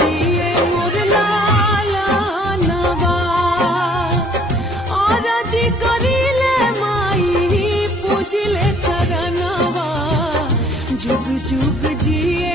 जिए मोर लालनवा आरजी करिले माई पूजिले चरणवा जुग जुग जिए